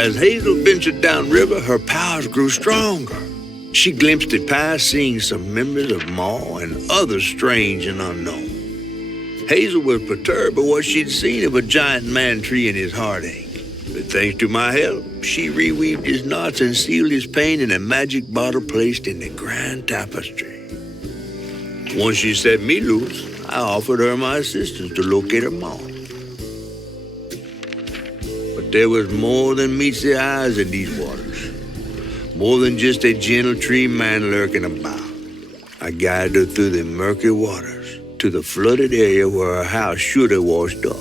As Hazel ventured downriver, her powers grew stronger. She glimpsed it past, seeing some members of Ma and others strange and unknown. Hazel was perturbed by what she'd seen of a giant man tree and his heartache. But thanks to my help, she reweaved his knots and sealed his pain in a magic bottle placed in the grand tapestry. Once she set me loose, I offered her my assistance to locate her Ma. But there was more than meets the eyes in these waters. More than just a gentle tree man lurking about. I guided her through the murky waters to the flooded area where her house should have washed up.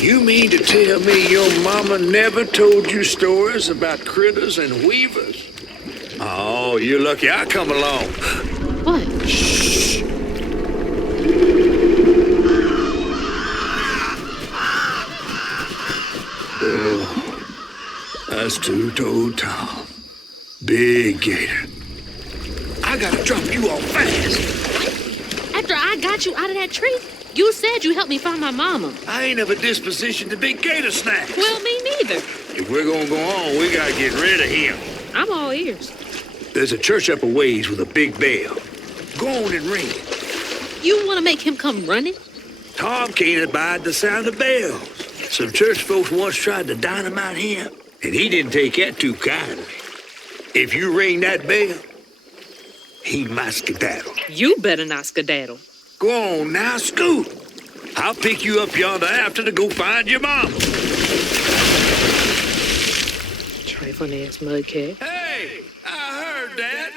You mean to tell me your mama never told you stories about critters and weavers? Oh, you're lucky I come along. What? Shh. Oh, that's two-toed Tom. Big gator. I gotta drop you off fast. After I got you out of that tree, you said you helped me find my mama. I ain't of a disposition to be gator snacks. Well, me neither. If we're gonna go on, we gotta get rid of him. I'm all ears. There's a church up a ways with a big bell. Go on and ring it. You want to make him come running? Tom can't abide the sound of bells. Some church folks once tried to dynamite him, and he didn't take that too kindly. If you ring that bell, he might skedaddle. You better not skedaddle. Go on now, scoot. I'll pick you up yonder after to go find your mama. Trifling-ass mudcat. Hey, I heard that.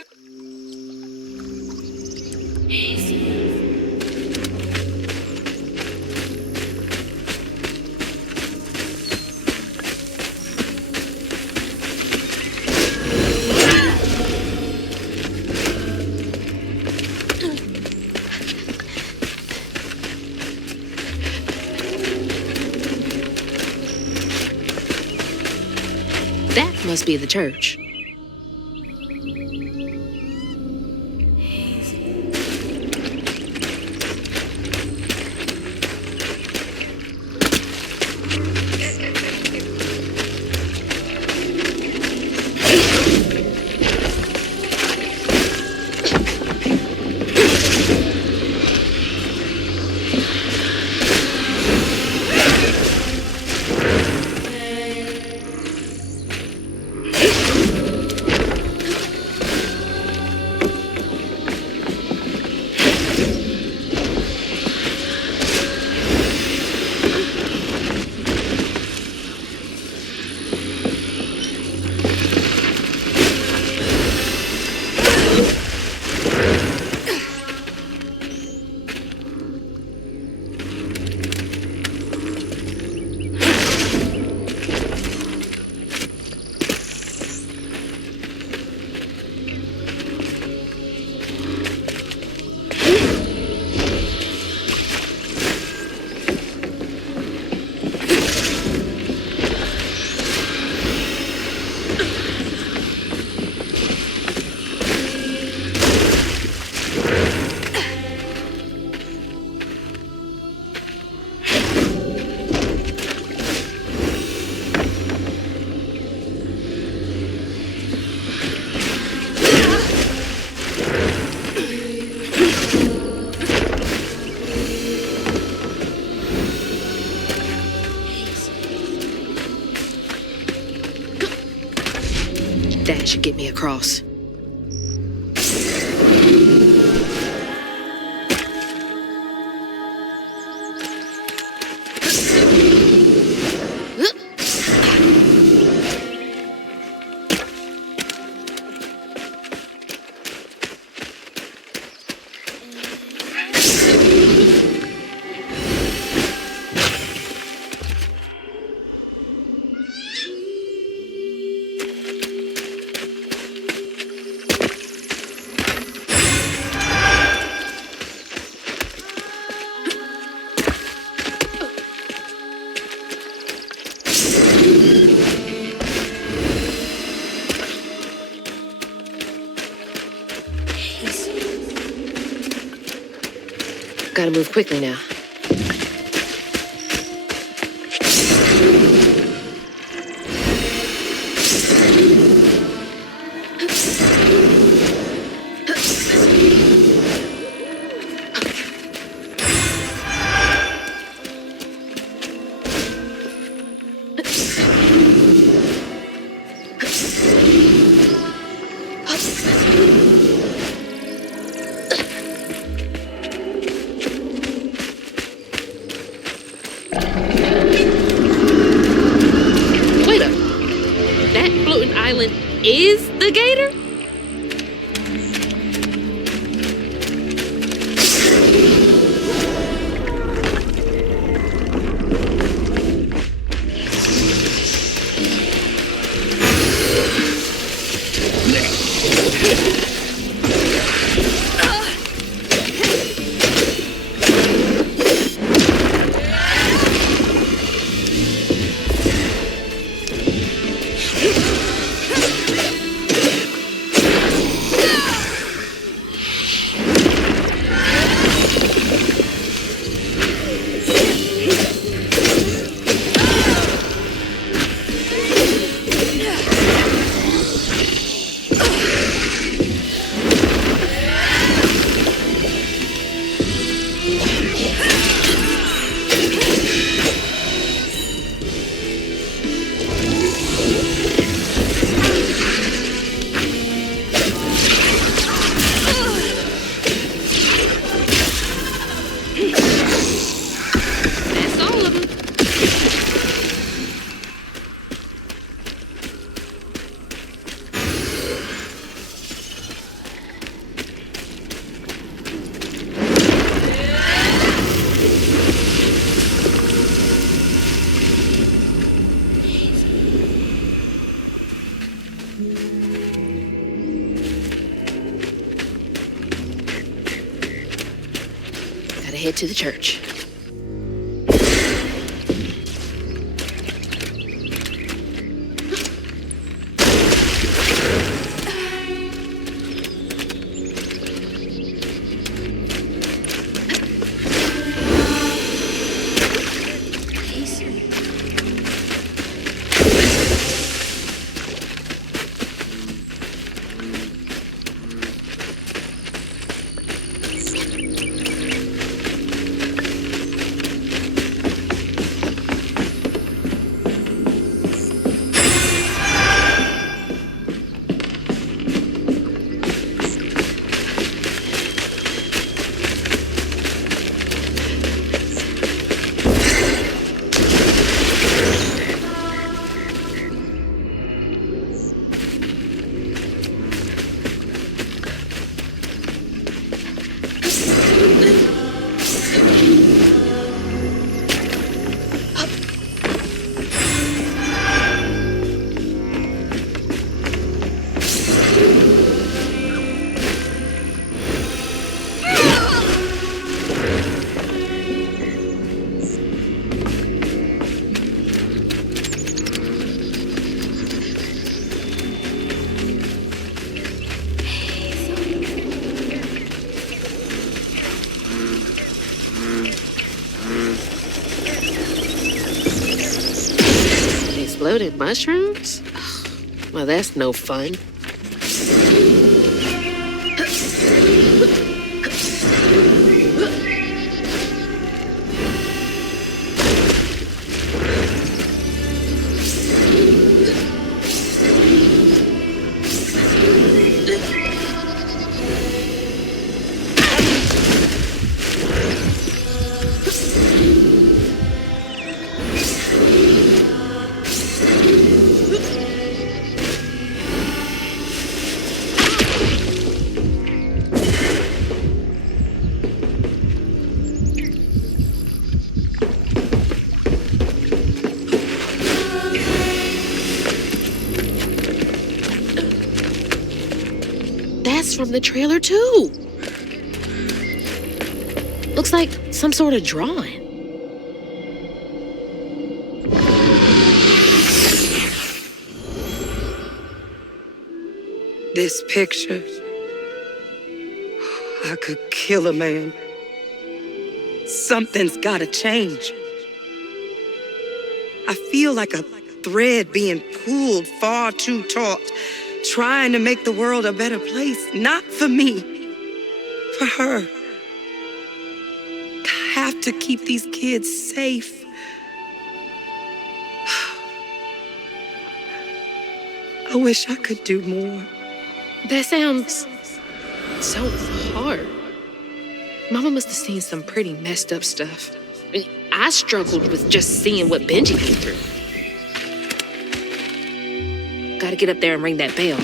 That must be the church. That should get me across. Gotta move quickly now. Wait up. That floating island is the gator? That's all of them. Gotta head to the church. Exploded mushrooms? Well, that's no fun. That's from the trailer, too. Looks like some sort of drawing. This picture, I could kill a man Something's gotta change. I feel like a thread being pulled far too taut, trying to make the world a better place, not for me, for her. I have to keep these kids safe. I wish I could do more. That sounds so hard. Mama must have seen some pretty messed up stuff. I struggled with just seeing what Benji went through. Gotta get up there and ring that bell.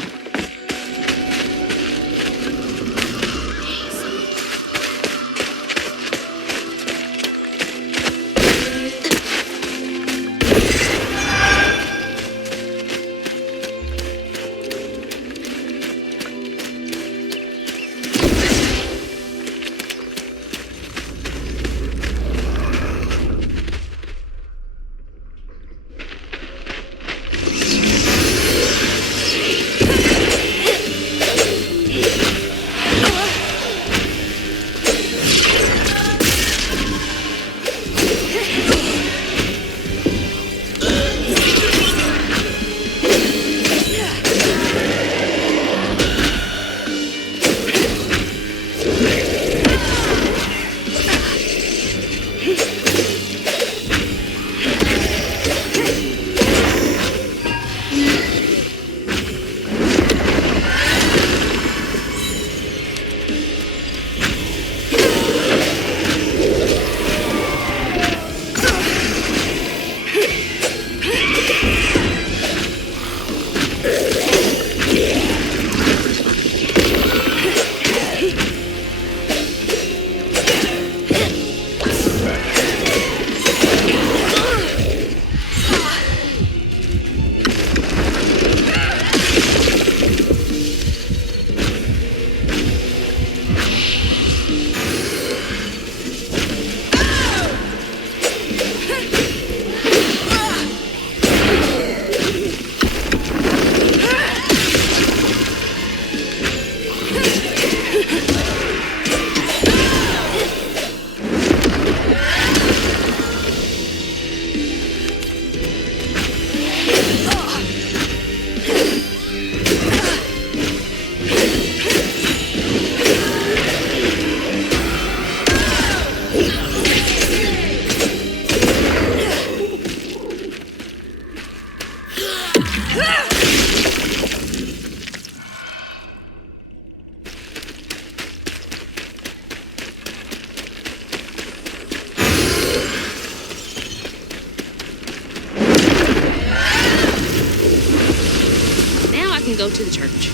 Go to the church.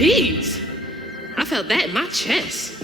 Jeez, I felt that in my chest.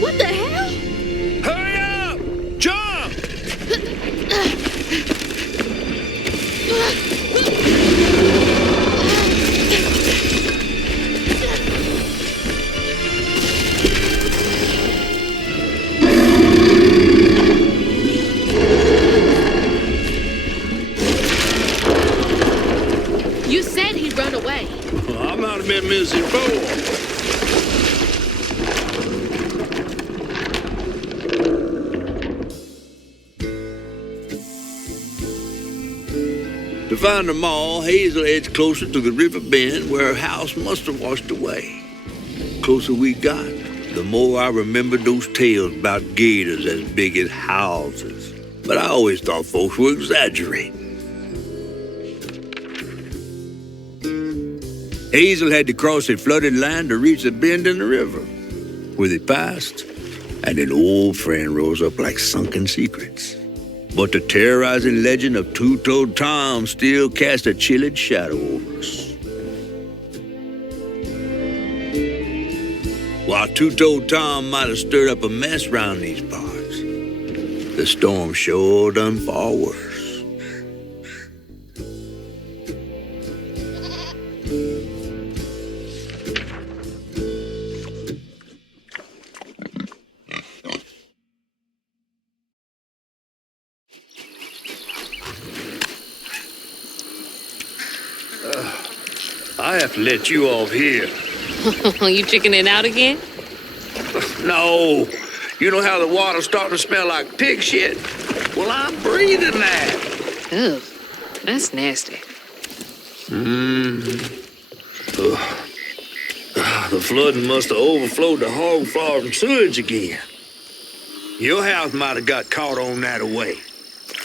What the hell? Hurry up! Jump! You said he'd run away. I might have been missing before. To find them all, Hazel edged closer to the river bend where her house must have washed away. The closer we got, the more I remembered those tales about gators as big as houses. But I always thought folks were exaggerating. Hazel had to cross a flooded line to reach the bend in the river, where they passed, and an old friend rose up like sunken secrets. But the terrorizing legend of Two-Toed Tom still cast a chilling shadow over us. While Two-Toed Tom might have stirred up a mess round these parts, the storm sure done far worse. I have to let you off here. You chickening out again? No. You know how the water's starting to smell like pig shit? Well, I'm breathing that. Ugh, that's nasty. The flooding must have overflowed the hog farm sewage again. Your house might have got caught on that away,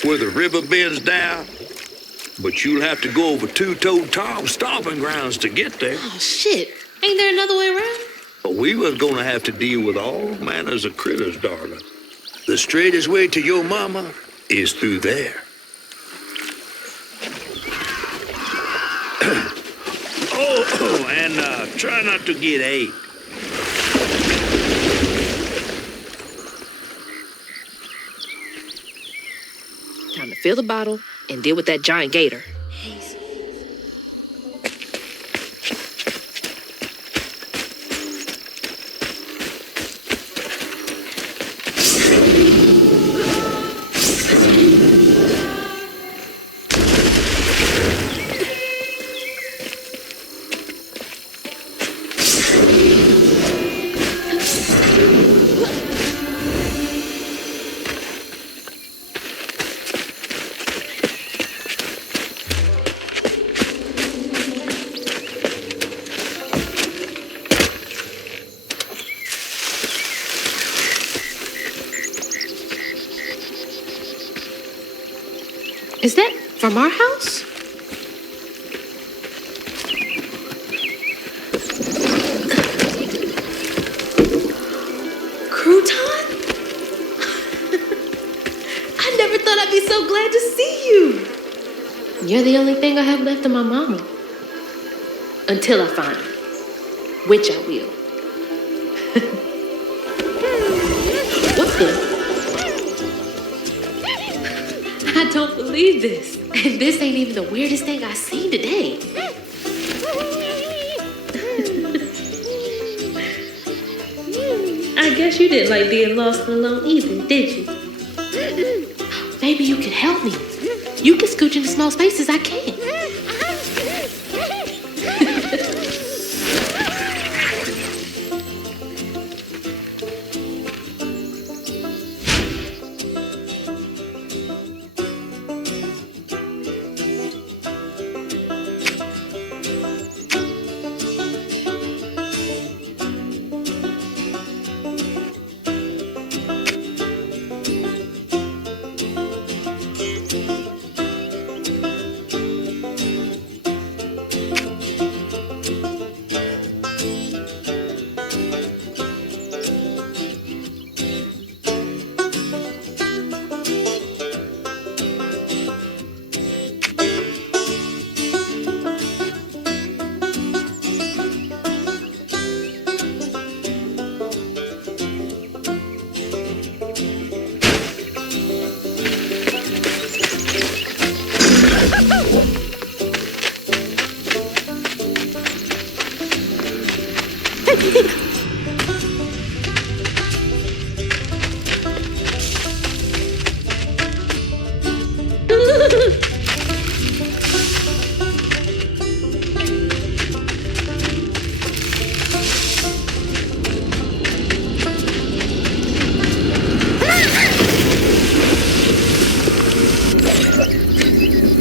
where the river bends down. But you'll have to go over Two-Toed Tom's stomping grounds to get there. Oh, shit. Ain't there another way around? But we was gonna have to deal with all manners of critters, darling. The straightest way to your mama is through there. And try not to get ate. Time to fill the bottle and deal with that giant gator. Is that from our house? Crouton? I never thought I'd be so glad to see you. You're the only thing I have left of my mama. Until I find her, which I will. What's this? I don't believe this. And this ain't even the weirdest thing I've seen today. I guess you didn't like being lost and alone either, did you? Maybe you can help me. You can scooch into small spaces I can't.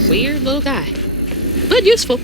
Weird little guy, but useful.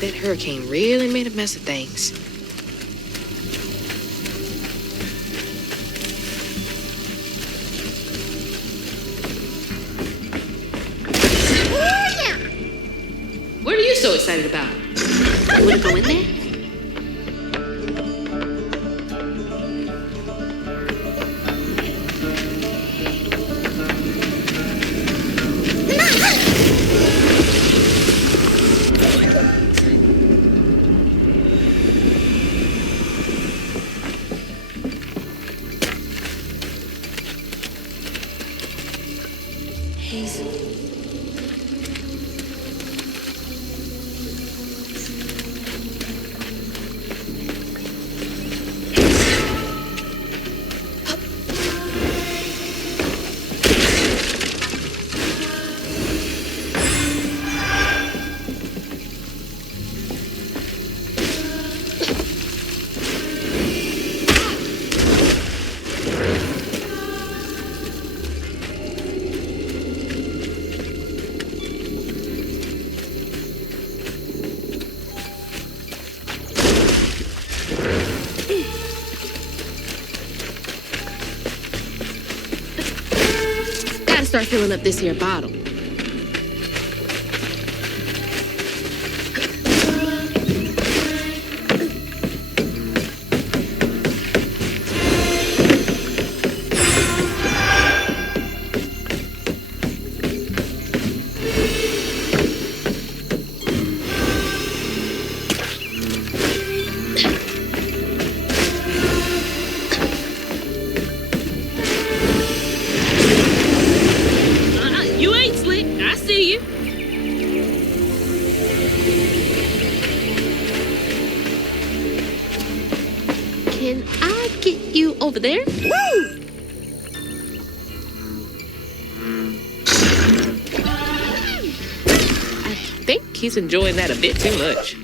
That hurricane really made a mess of things. What are you so excited about? You wanna go in there? Hazel. Gotta start filling up this here bottle. You ain't there. Woo! I think he's enjoying that a bit too much.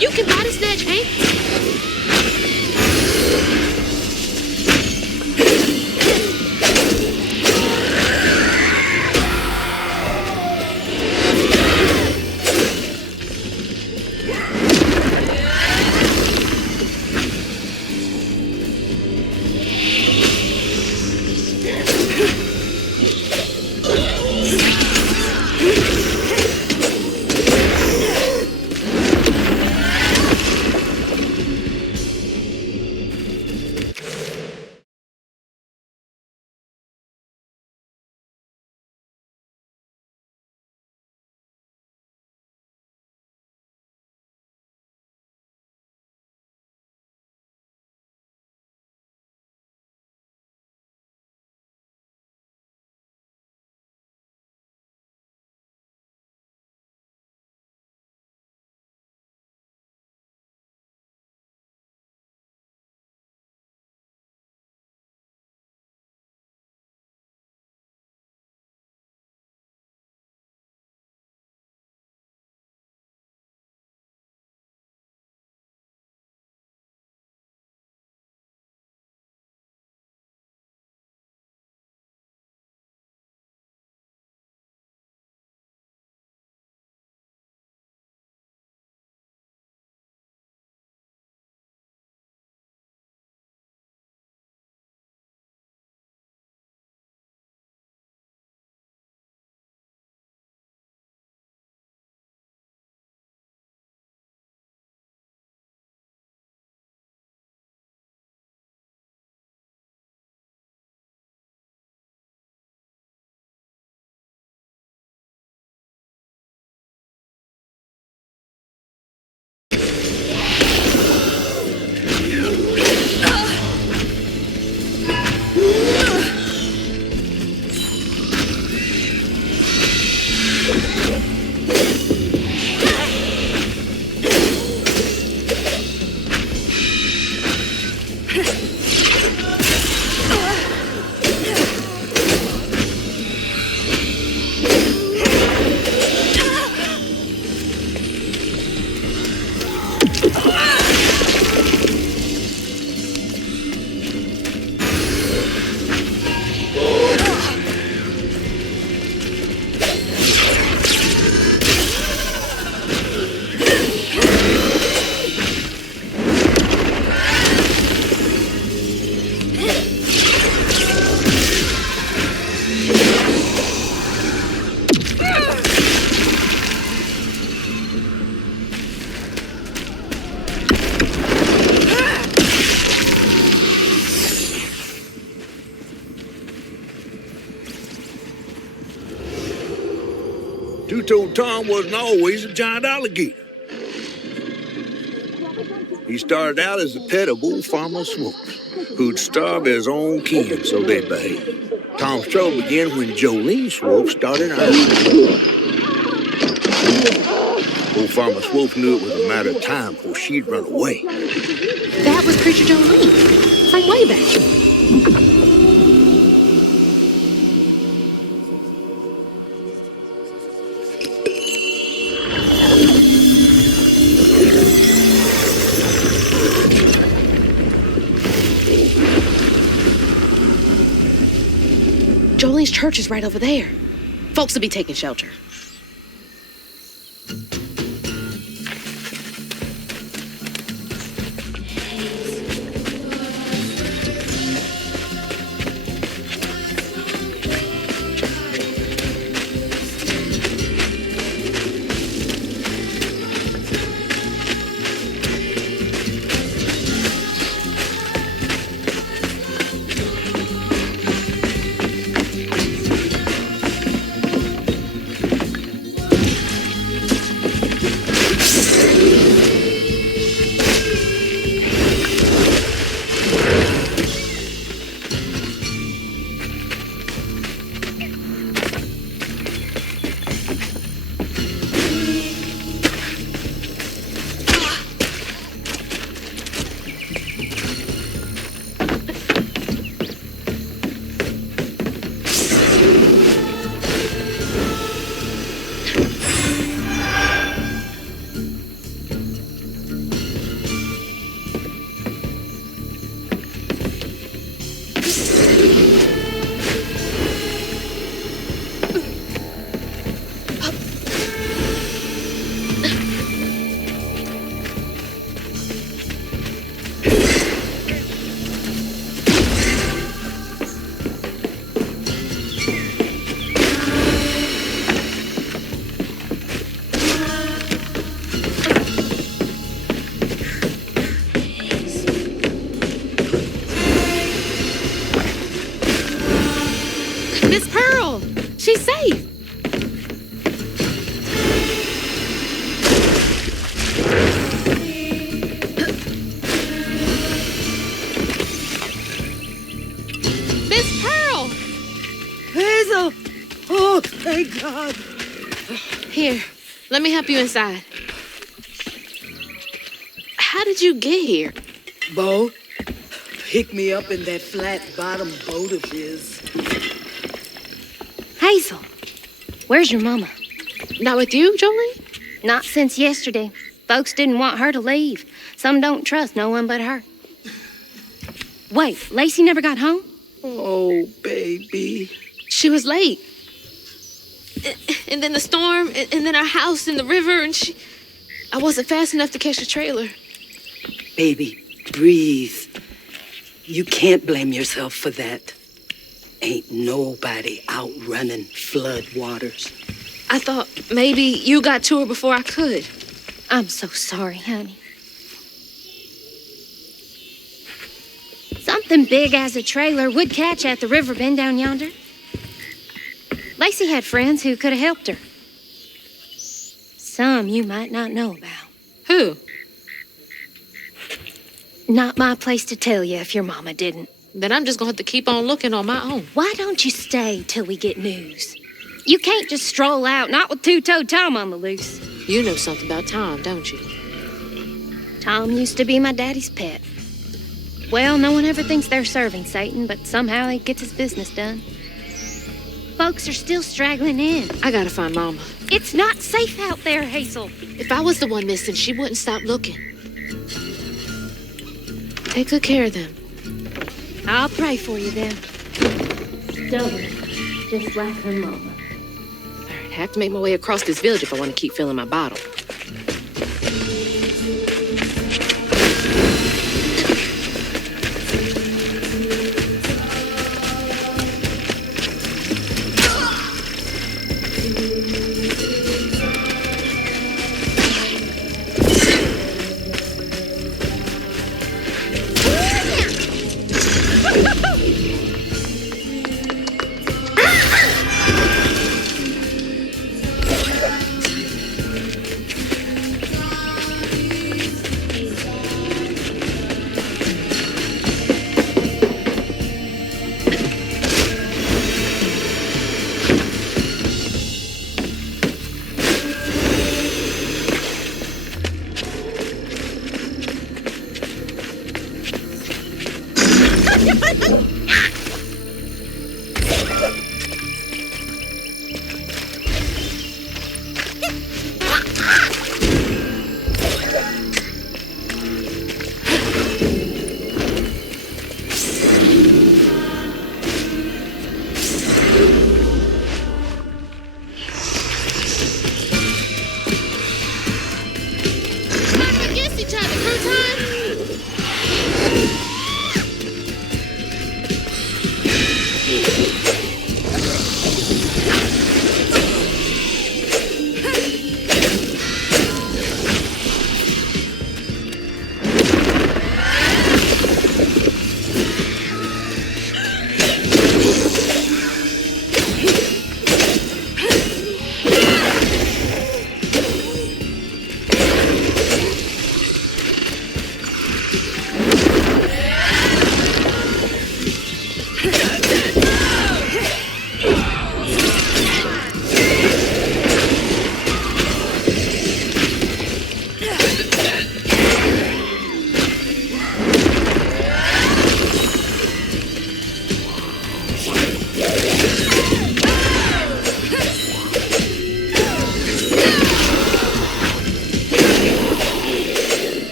You can body snatch, Hank. Two-Toed Tom wasn't always a giant alligator. He started out as a pet of old Farmer Swoops, who'd starve his own kin, so they'd behave. Tom's trouble began when Jolene Swope started ironing. Old Farmer Swope knew it was a matter of time before she'd run away. That was Preacher Jolene from way back. church is right over there. Folks will be taking shelter. Miss Pearl! She's safe! Miss Pearl! Hazel! Oh, thank God. Here, let me help you inside. How did you get here? Bo, pick me up in that flat-bottom boat of his. Hazel, where's your mama? Not with you, Jolie? Not since yesterday. Folks didn't want her to leave. Some don't trust no one but her. Wait, Lacey never got home? Oh, baby. She was late. And then the storm, and then our house in the river, and I wasn't fast enough to catch the trailer. Baby, breathe. You can't blame yourself for that. Ain't nobody outrunning flood waters. I thought maybe you got to her before I could. I'm so sorry, honey. Something big as a trailer would catch at the river bend down yonder. Lacey had friends who could have helped her. Some you might not know about. Who? Not my place to tell you if your mama didn't. Then I'm just gonna have to keep on looking on my own. Why don't you stay till we get news? You can't just stroll out, not with two-toed Tom on the loose. You know something about Tom, don't you? Tom used to be my daddy's pet. Well, no one ever thinks they're serving Satan, but somehow he gets his business done. Folks are still straggling in. I gotta find Mama. It's not safe out there, Hazel. If I was the one missing, she wouldn't stop looking. Take good care of them. I'll pray for you then. Stubborn, just like her mama. All right, I have to make my way across this village if I want to keep filling my bottle.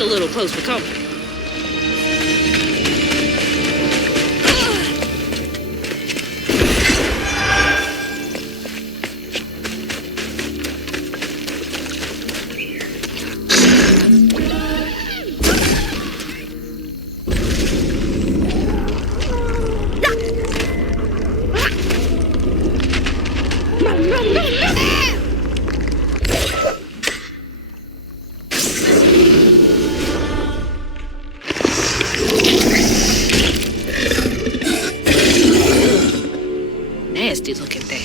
a little close for comfort. Nasty looking thing.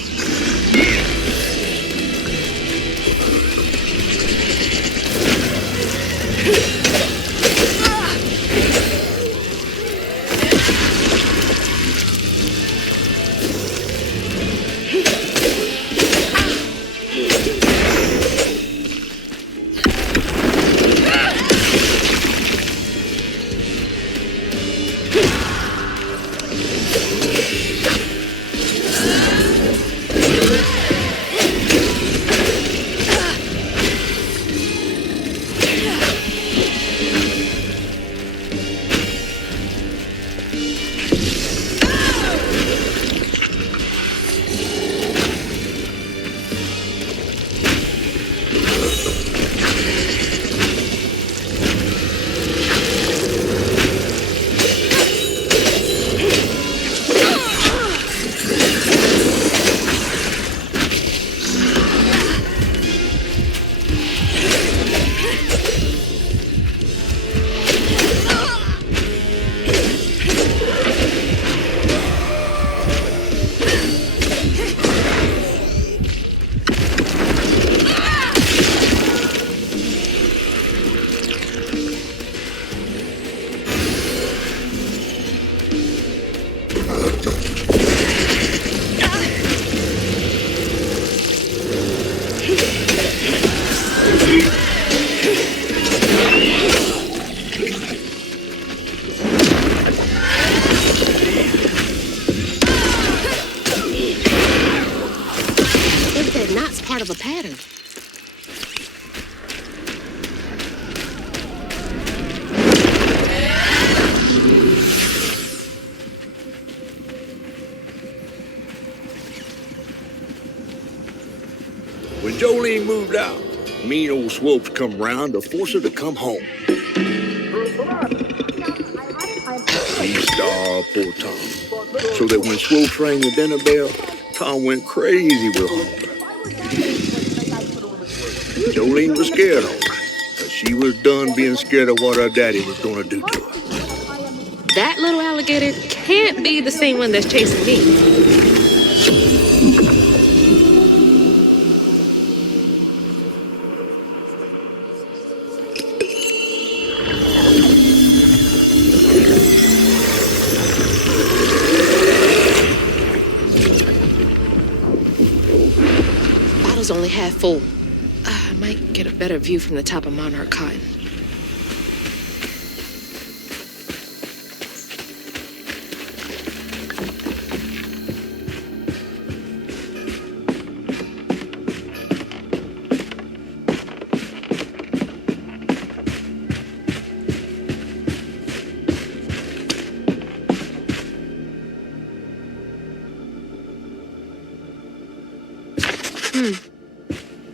Part of a pattern. When Jolene moved out, mean old Swopes come round to force her to come home. He starved poor Tom, so that when Swopes rang the dinner bell, Tom went crazy with hunger. Jolene was scared of her, but she was done being scared of what her daddy was going to do to her. That little alligator can't be the same one that's chasing me. Bottle's only half full. I might get a better view from the top of Monarch Cotton.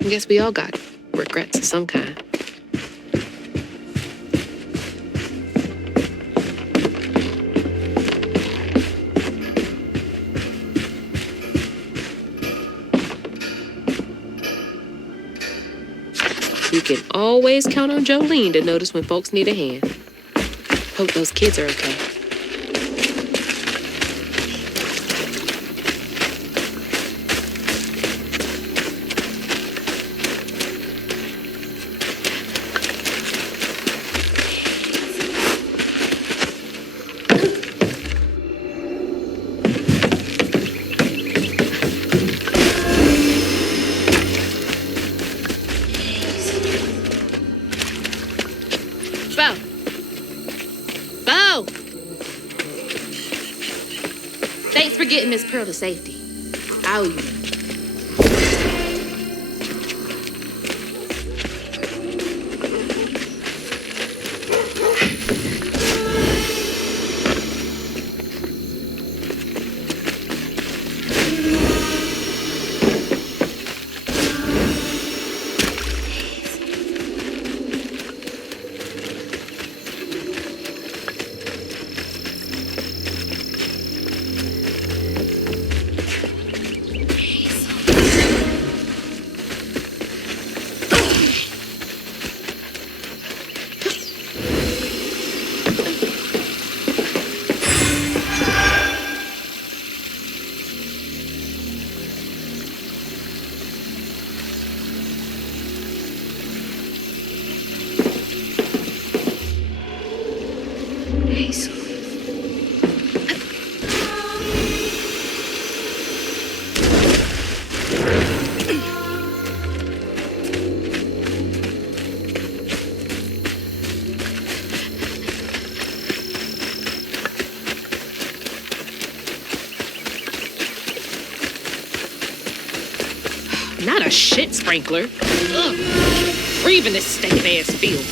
I guess we all got regrets of some kind. You can always count on Jolene to notice when folks need a hand. Hope those kids are okay. Bo! Thanks for getting Miss Pearl to safety. I owe you. Not a shit sprinkler. Ugh. Breathing this stinking ass field.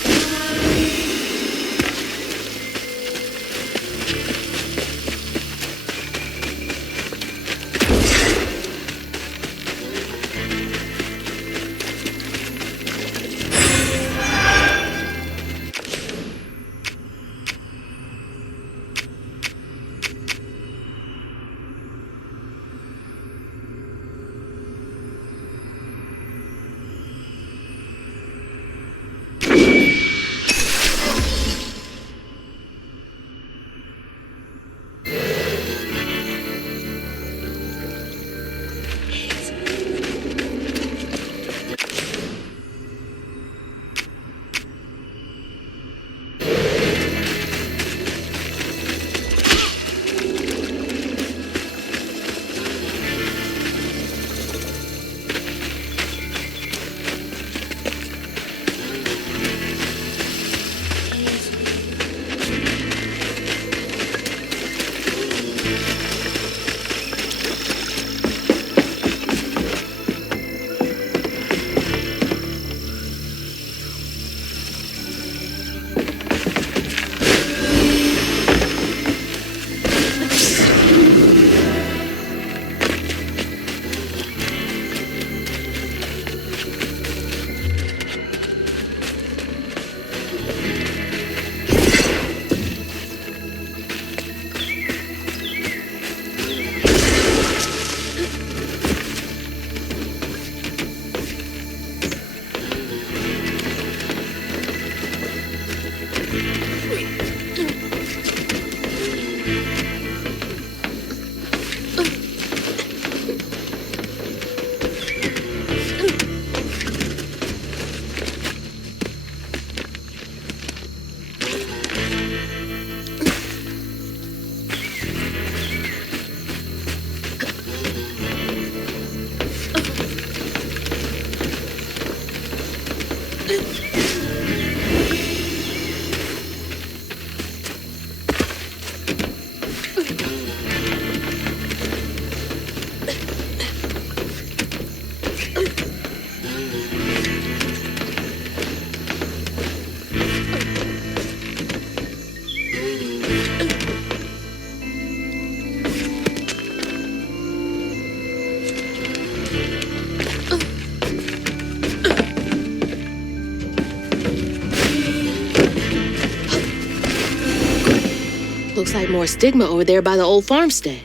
Looks like more stigma over there by the old farmstead.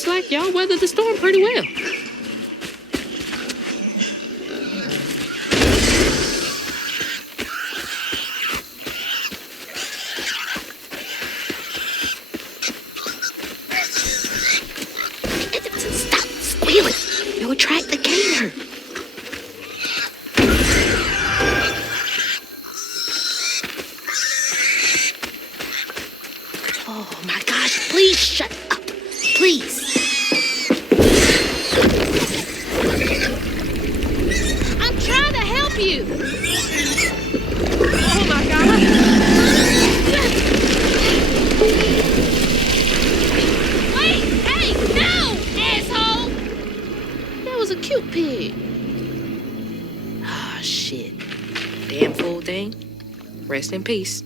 Looks like y'all weathered the storm pretty well. Stop squealing. You'll attract the gator. Oh my gosh, please shut up. Please. I'm trying to help you. Oh my God! Wait, hey, no, asshole. That was a cute pig. Ah, shit. Damn fool thing. Rest in peace.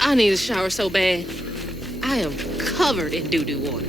I need a shower so bad. I am covered in doo-doo water.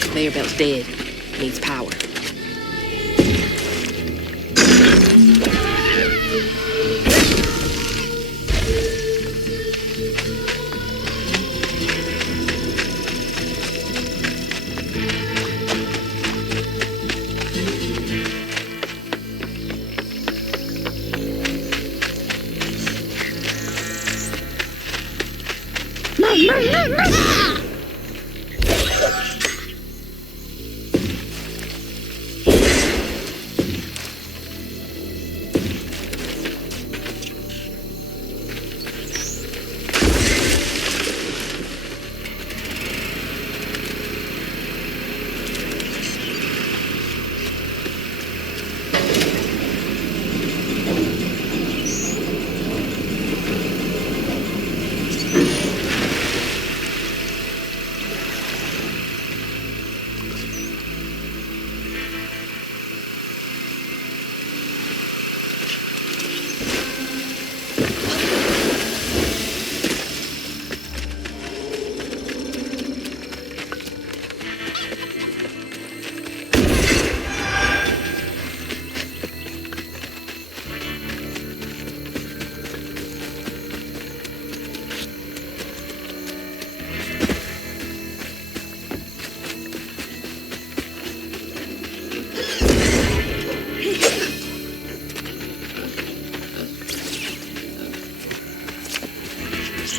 Conveyor belt's dead. Needs power.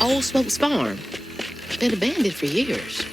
old Smokes farm. Been abandoned for years.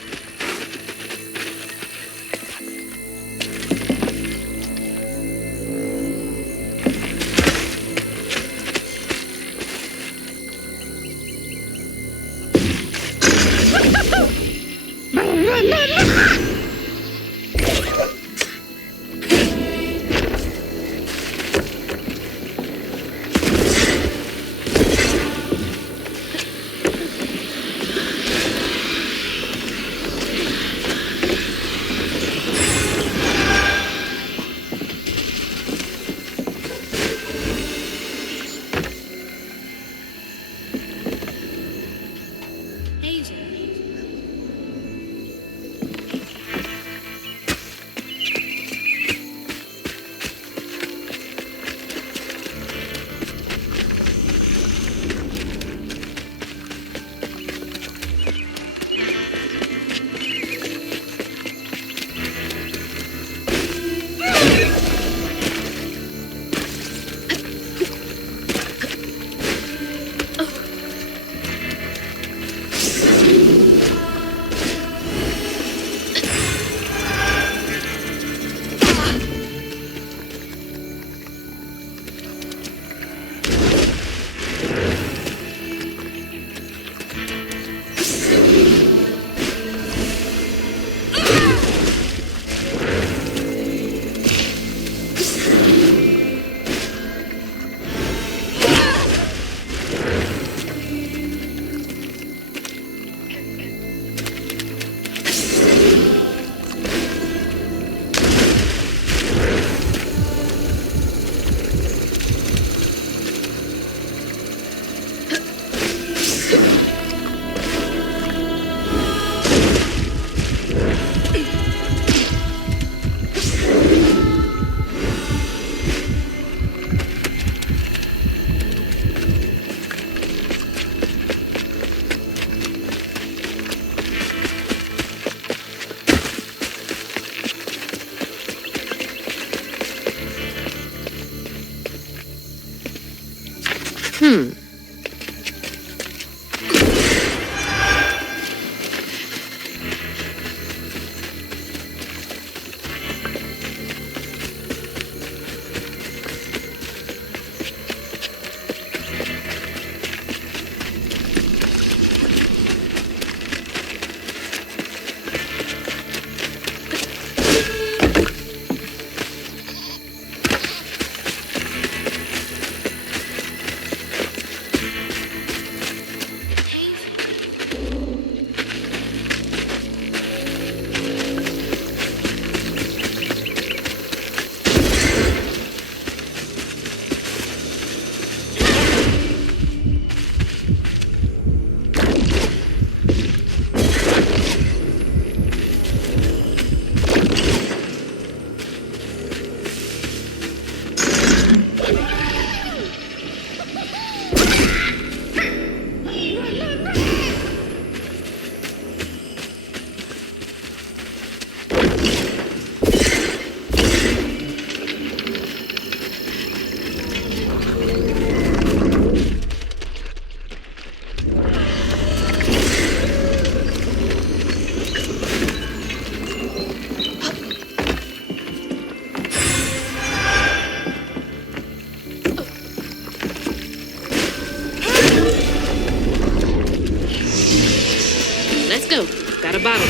Got a bottle.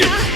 Ah!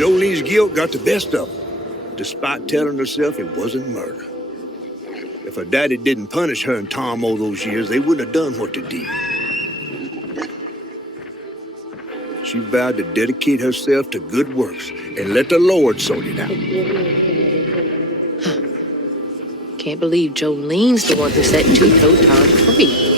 Jolene's guilt got the best of her, despite telling herself it wasn't murder. If her daddy didn't punish her and Tom all those years, they wouldn't have done what they did. She vowed to dedicate herself to good works and let the Lord sort it out. Can't believe Jolene's the one who set two-toed Tom free.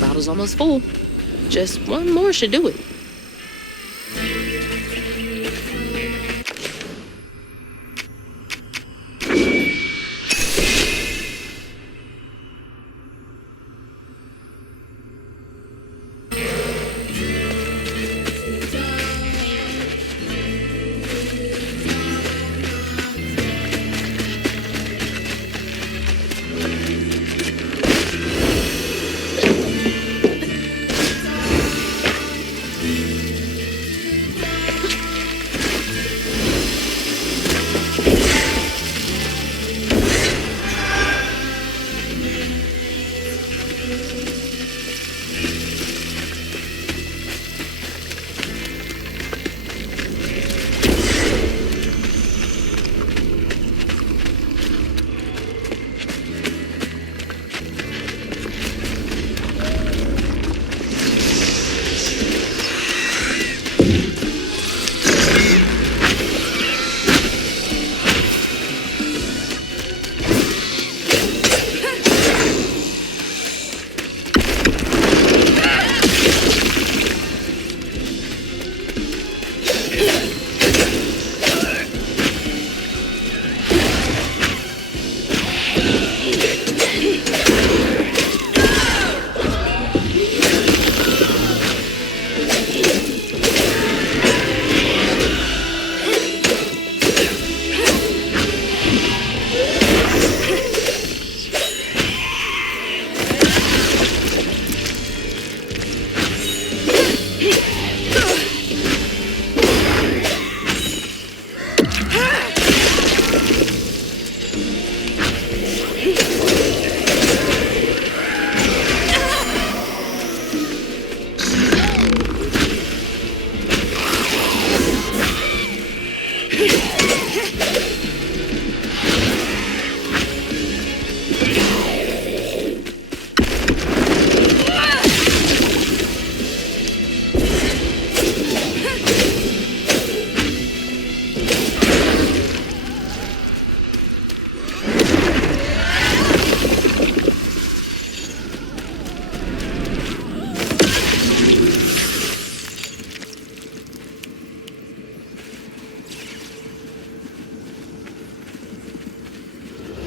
Bottle's almost full. Just one more should do it.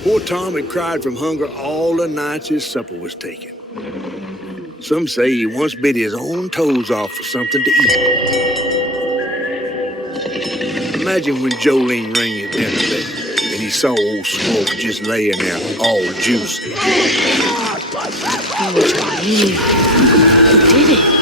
Poor Tom had cried from hunger all the nights his supper was taken. Some say he once bit his own toes off for something to eat. Imagine when Jolene rang his dinner bell and he saw old Smoke just laying there, all juicy. Oh, Jolene. Who did it?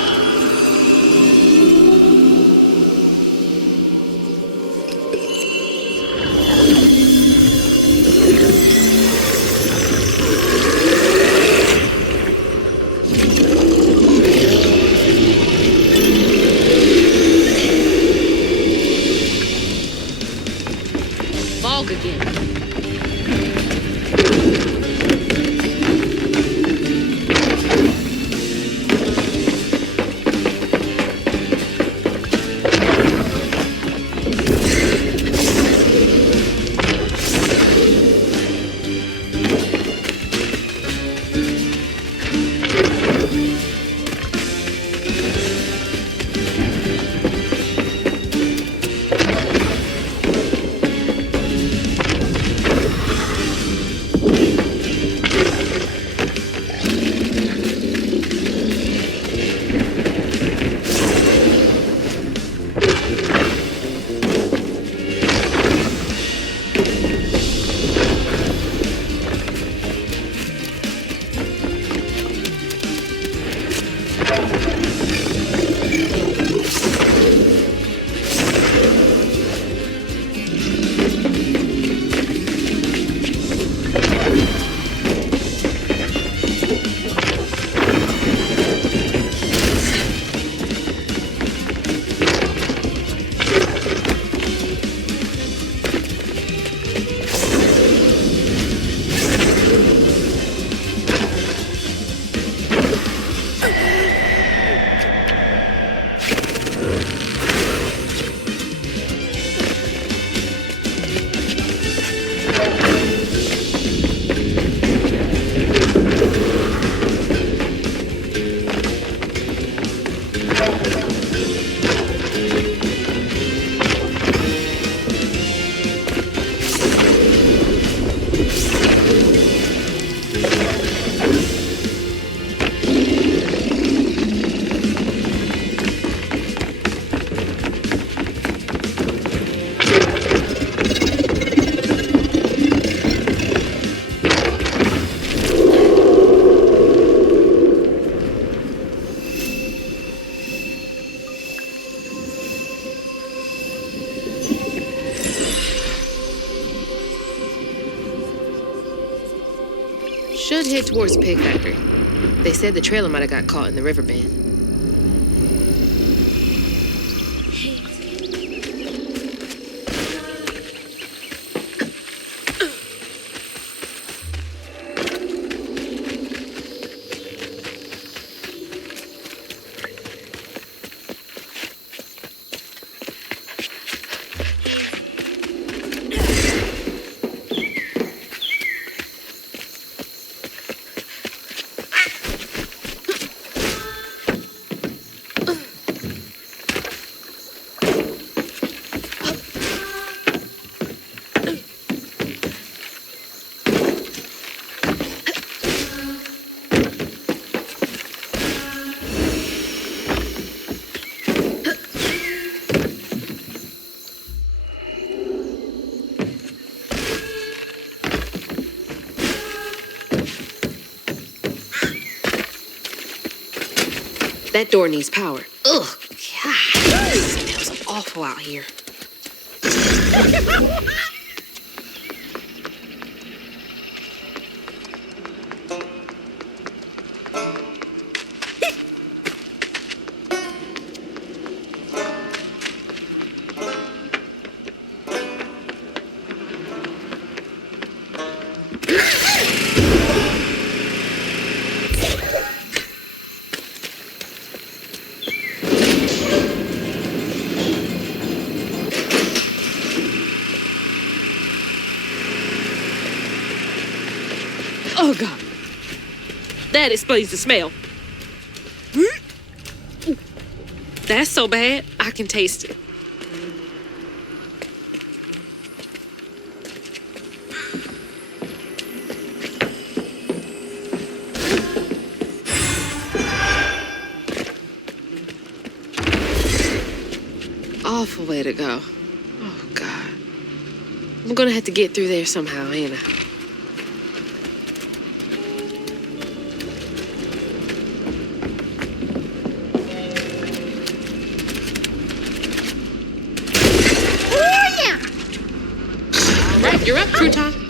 Should head towards the pig factory. They said the trailer might have got caught in the river bend. That door needs power. Ugh, God, it smells awful out here. Oh, God. That explains the smell. That's so bad, I can taste it. Awful way to go. Oh, God. I'm gonna have to get through there somehow, ain't I? You're up, Crouton.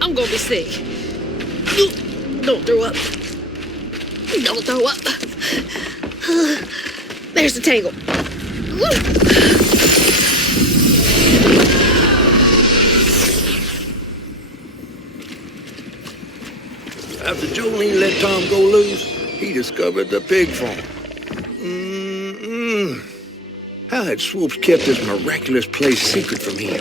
I'm gonna be sick. Don't throw up. Don't throw up. There's the tangle. After Jolene let Tom go loose, he discovered the pig farm. How had Swoops kept this miraculous place secret from him?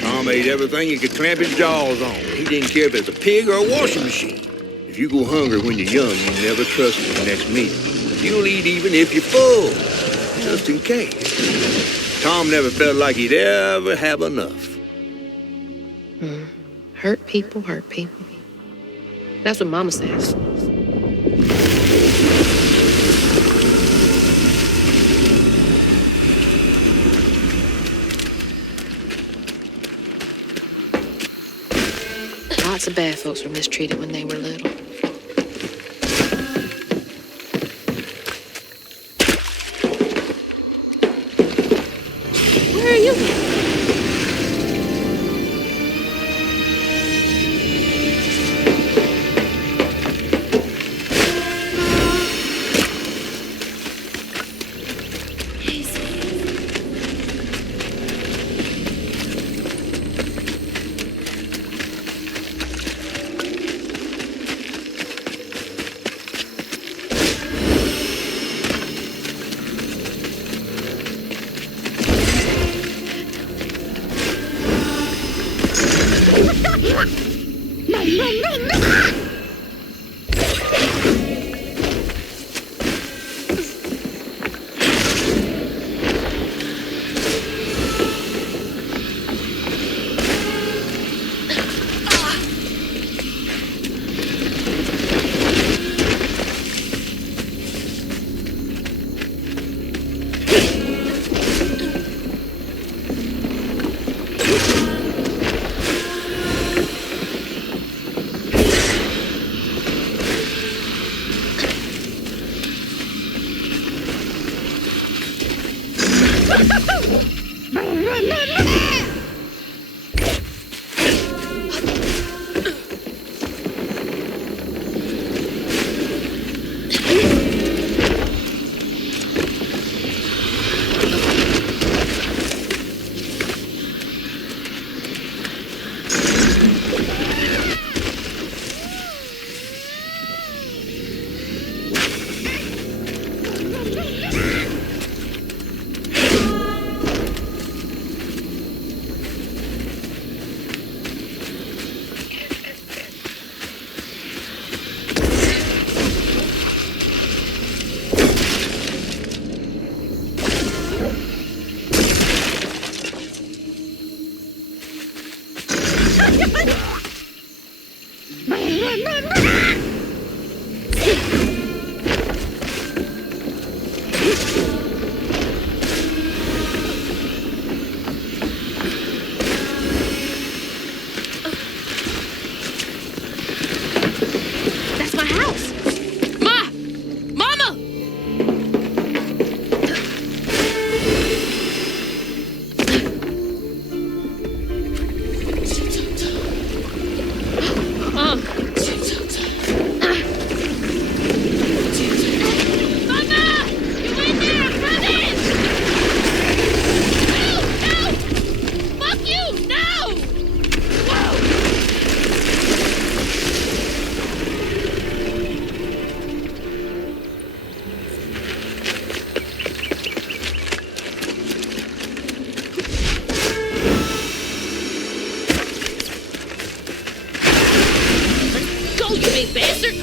Tom ate everything he could clamp his jaws on. He didn't care if it's a pig or a washing machine. If you go hungry when you're young, you never trust the next meal. You'll eat even if you're full, just in case. Tom never felt like he'd ever have enough. Hurt people, hurt people. That's what Mama says. Lots of bad folks were mistreated when they were little. Where are you going? That's my house. Mama! Go, you big bastard!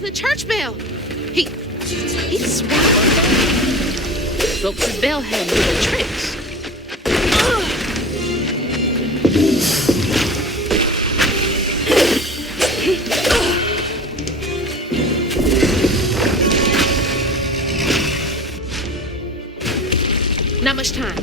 The church bell. He's swallowed. Folks' bell had little tricks. Not much time.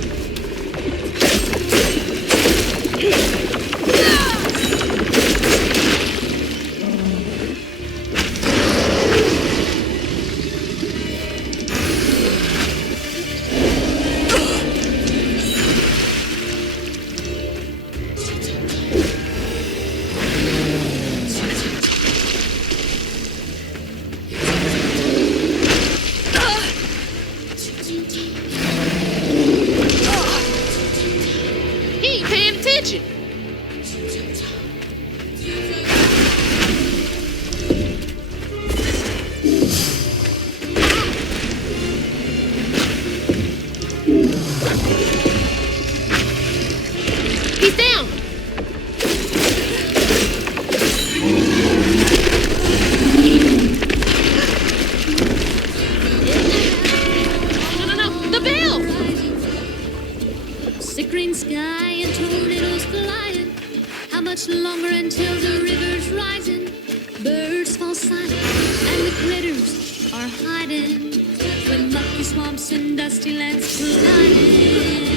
He's down! No, the bell! Sickering sky and tornadoes colliding. How much longer until the river's rising? Birds fall silent and the critters are hiding when lucky swamps and dusty lands colliding.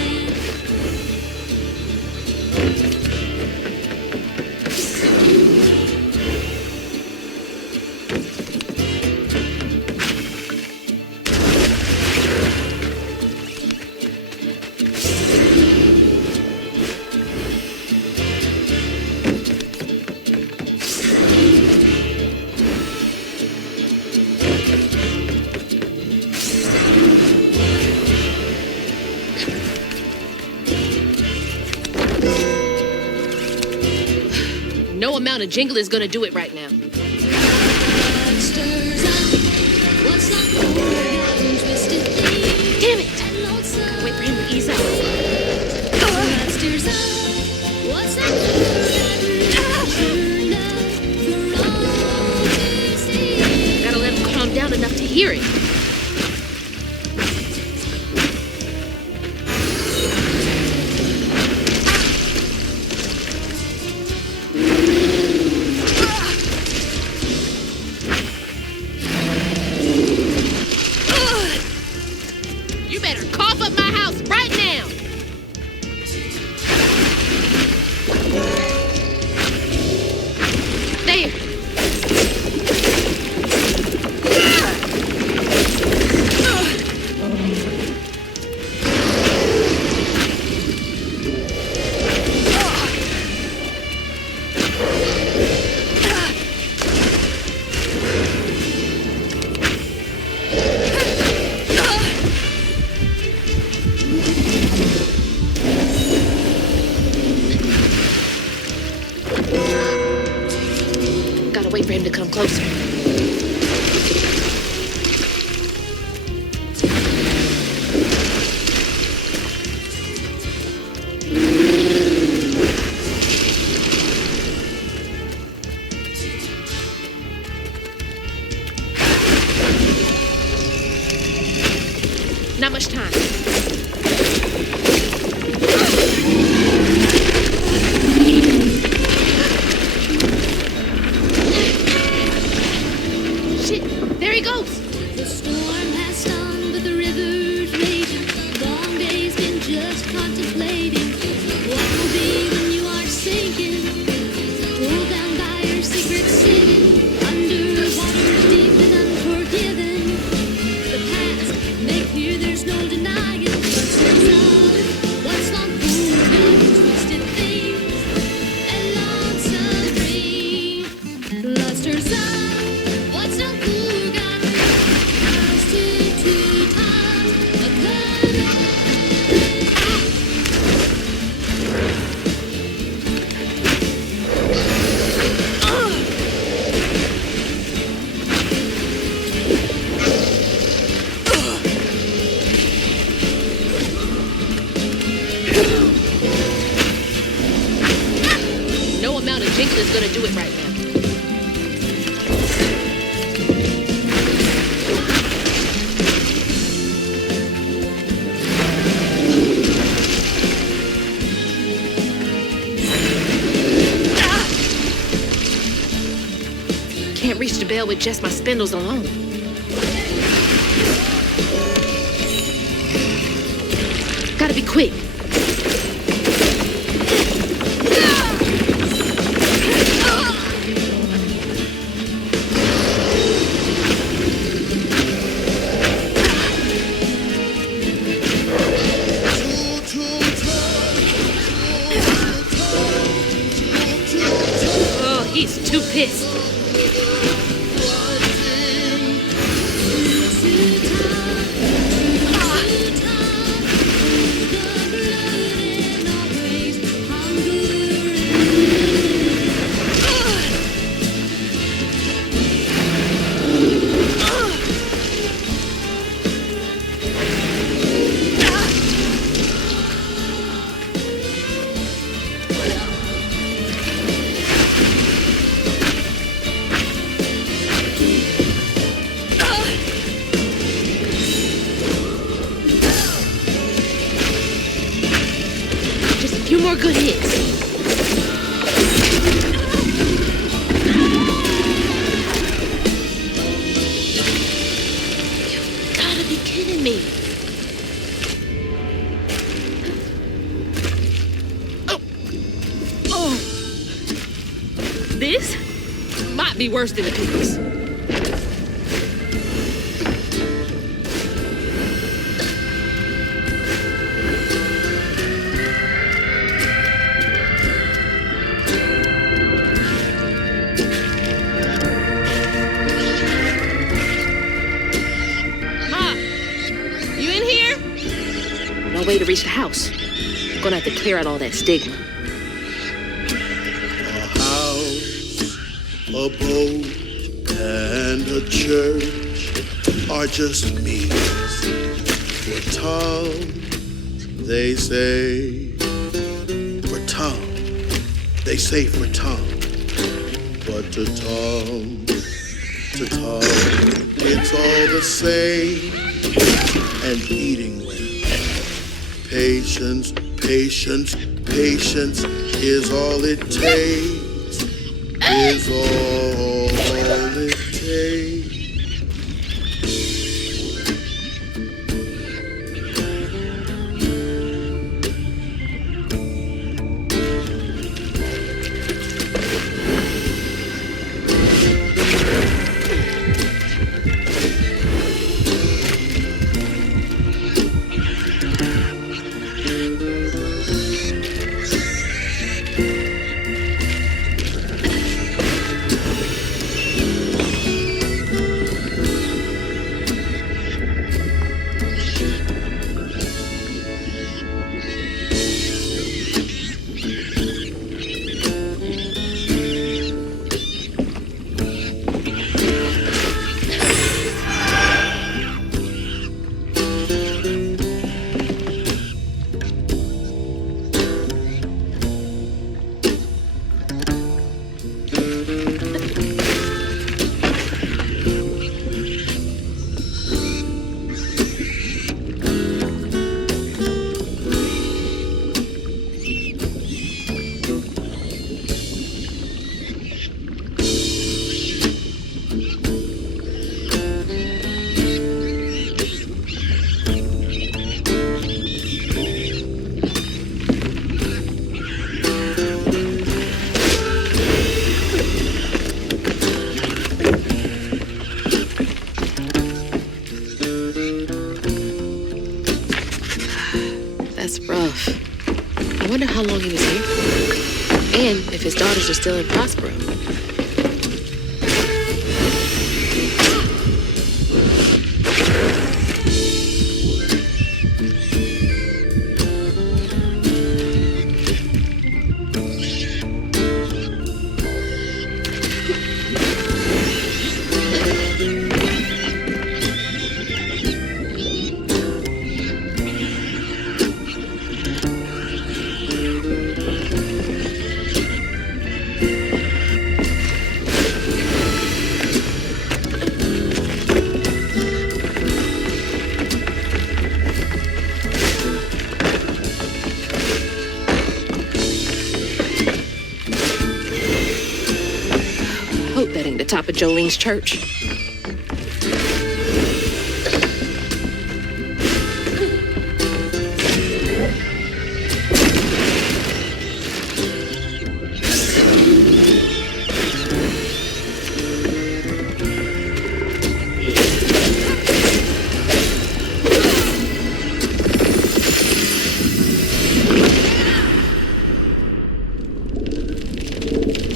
No amount of jingle is gonna do it right now. Damn it! Wait for him to ease out. You better cough up my house right now! There! Gotta wait for him to come closer. Not much time. Shit, there he goes. The storm has stung, but the river's raging. Long days been just contemplating what will be when you are sinking. Pulled down by your secret singing, under waters deep and unforgiven. The past may fear there's no denying. Clusters of what's long forgotten, twisted things and lonesome dreams. Clusters of what's long forgotten, trusted to times of No amount of jingle is gonna do it right now. Can't reach the bell with just my spindles alone. Gotta be quick. Oh, he's too pissed. Just a few more good hits. You've gotta be kidding me. Oh. This might be worse than the pickles. Ma, you in here? No way to reach the house. Gonna have to clear out all that stigma. A house, a boat, and a church are just means for Tom, they say. For Tom, they say for Tom. But to Tom, it's all the same. And eating well. Patience, patience, patience is all it takes. Is all it takes. That's rough. I wonder how long he was here for. And if his daughters are still in Prospero. Hope that ain't the top of Jolene's church.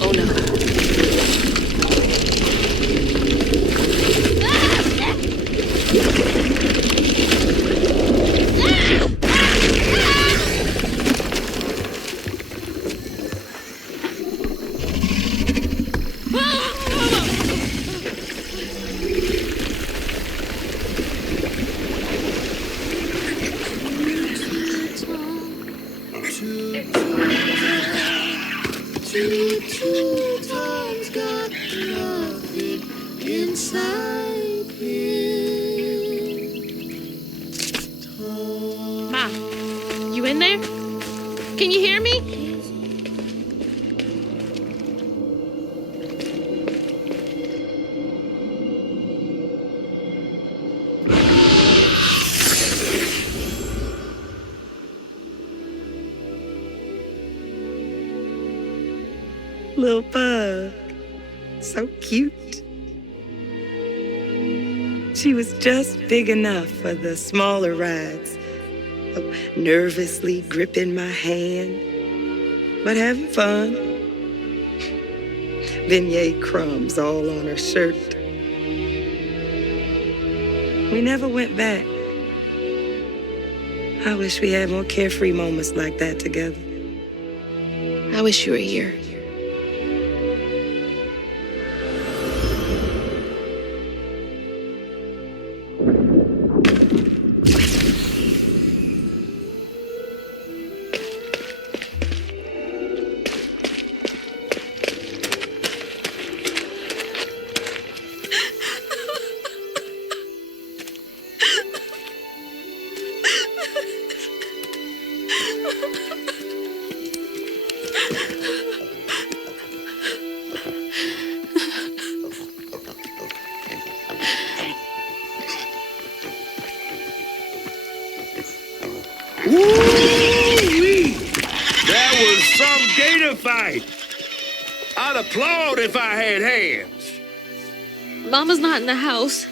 Oh no. Two Tom's got nothing inside him. Ma, you in there? Can you hear me? Little bug. So cute. She was just big enough for the smaller rides. Nervously gripping my hand, but having fun. Beignet crumbs all on her shirt. We never went back. I wish we had more carefree moments like that together. I wish you were here. Woo-wee! That was some gator fight. I'd applaud if I had hands. Mama's not in the house.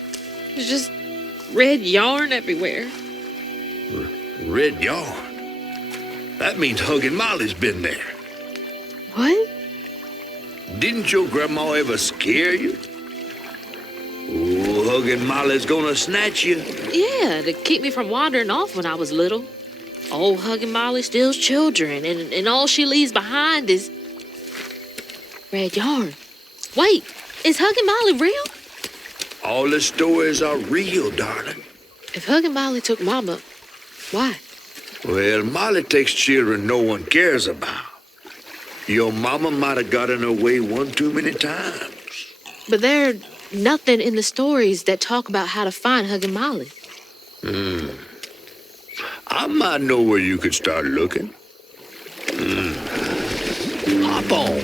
There's just red yarn everywhere. Red yarn? That means Huggin' Molly's been there. What? Didn't your grandma ever scare you? Oh, Huggin' Molly's gonna snatch you. Yeah, to keep me from wandering off when I was little. Old Huggin' Molly steals children, and all she leaves behind is red yarn. Wait, is Huggin' Molly real? All the stories are real, darling. If Huggin' Molly took Mama, why? Well, Molly takes children no one cares about. Your mama might have gotten away one too many times. But there's nothing in the stories that talk about how to find Huggin' Molly. I might know where you could start looking. Hop on.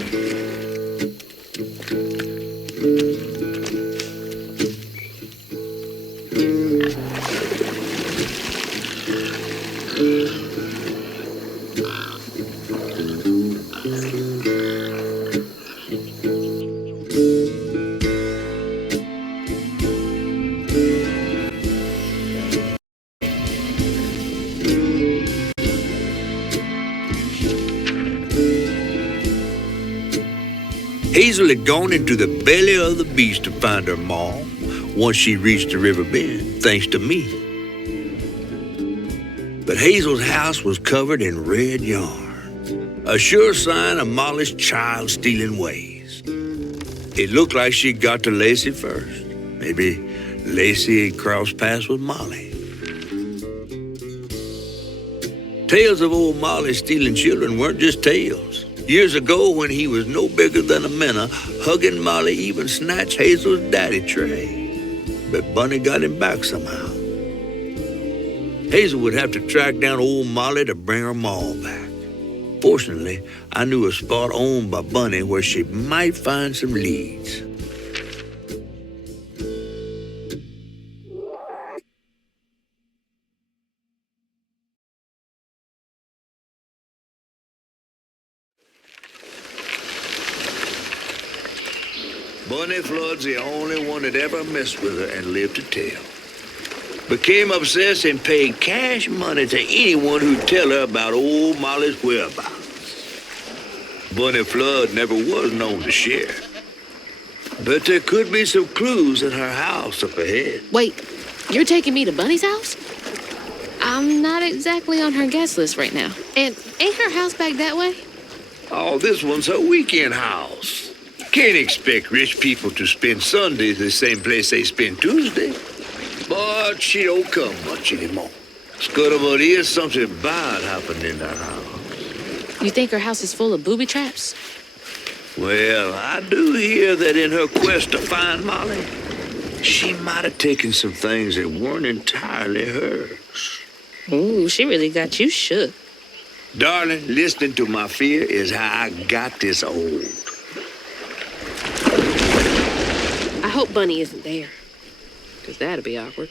Hazel had gone into the belly of the beast to find her ma once she reached the river bend, thanks to me. But Hazel's house was covered in red yarn, a sure sign of Molly's child-stealing ways. It looked like she'd got to Lacey first. Maybe Lacey had crossed paths with Molly. Tales of old Molly stealing children weren't just tales. Years ago, when he was no bigger than a minnow, hugging Molly even snatched Hazel's daddy tray. But Bunny got him back somehow. Hazel would have to track down old Molly to bring her ma back. Fortunately, I knew a spot owned by Bunny where she might find some leads. Bunny Flood's the only one that ever messed with her and lived to tell. Became obsessed and paid cash money to anyone who'd tell her about old Molly's whereabouts. Bunny Flood never was known to share. But there could be some clues in her house up ahead. Wait, you're taking me to Bunny's house? I'm not exactly on her guest list right now. And ain't her house back that way? Oh, this one's her weekend house. Can't expect rich people to spend Sundays the same place they spend Tuesday. But she don't come much anymore. Scuttlebutt is something bad happened in her house. You think her house is full of booby traps? Well, I do hear that in her quest to find Molly, she might have taken some things that weren't entirely hers. Ooh, she really got you shook. Darling, listening to my fear is how I got this old. I hope Bunny isn't there, because that'd be awkward.